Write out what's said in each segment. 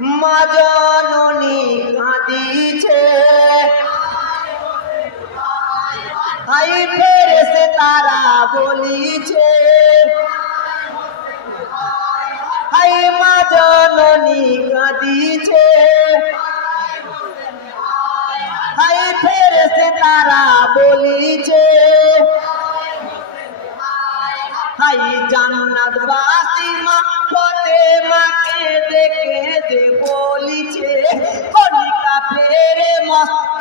মা জননী কাঁদিছে। হাই ফেরেছে তারা বলিছে হাই মা জননী কাঁদিছে। হাই ফেরেছে তারা বলিছে হাই জান্নাত বাসি মা ফতে মাকে দেখে যে বলিছে কলিকা ফেরে মস্ত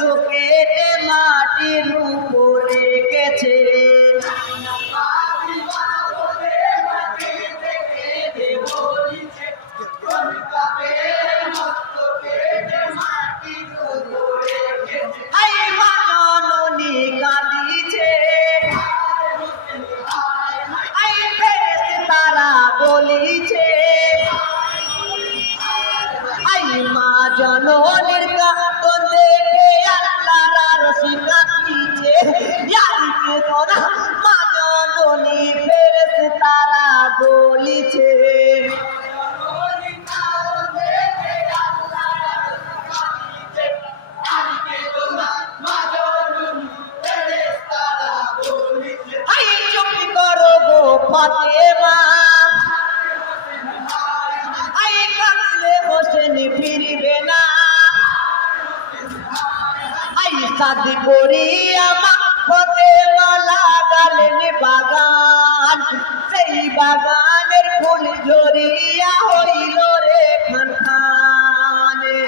জননীর কাতন দেখে আল্লাহ আরশি কাঁপিছে ইয়ারিকে তোরা মা শাদি করি আমা ফাতেমা লাগালেন বাগান। সেই বাগানের ফুল ঝরিয়া হইল রে খান খানে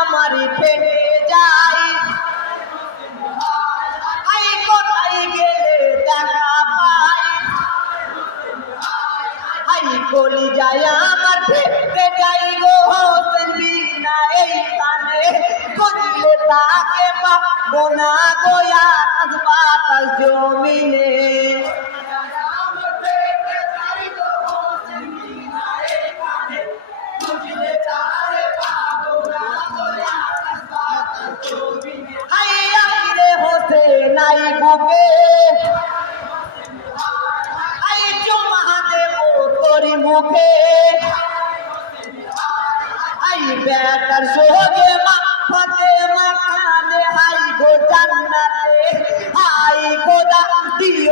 আমার পেটে বলি যায় আমার ফিরতে যাই গো হোসেন বিনা এই কানে খুঁজলে তাকে পাবো না গোয়া বাতাস জমিনে। মুখে আই বেটার সোগে মা ফতে মাখানে হাই গো জান্নাতে হাই খোদা দিও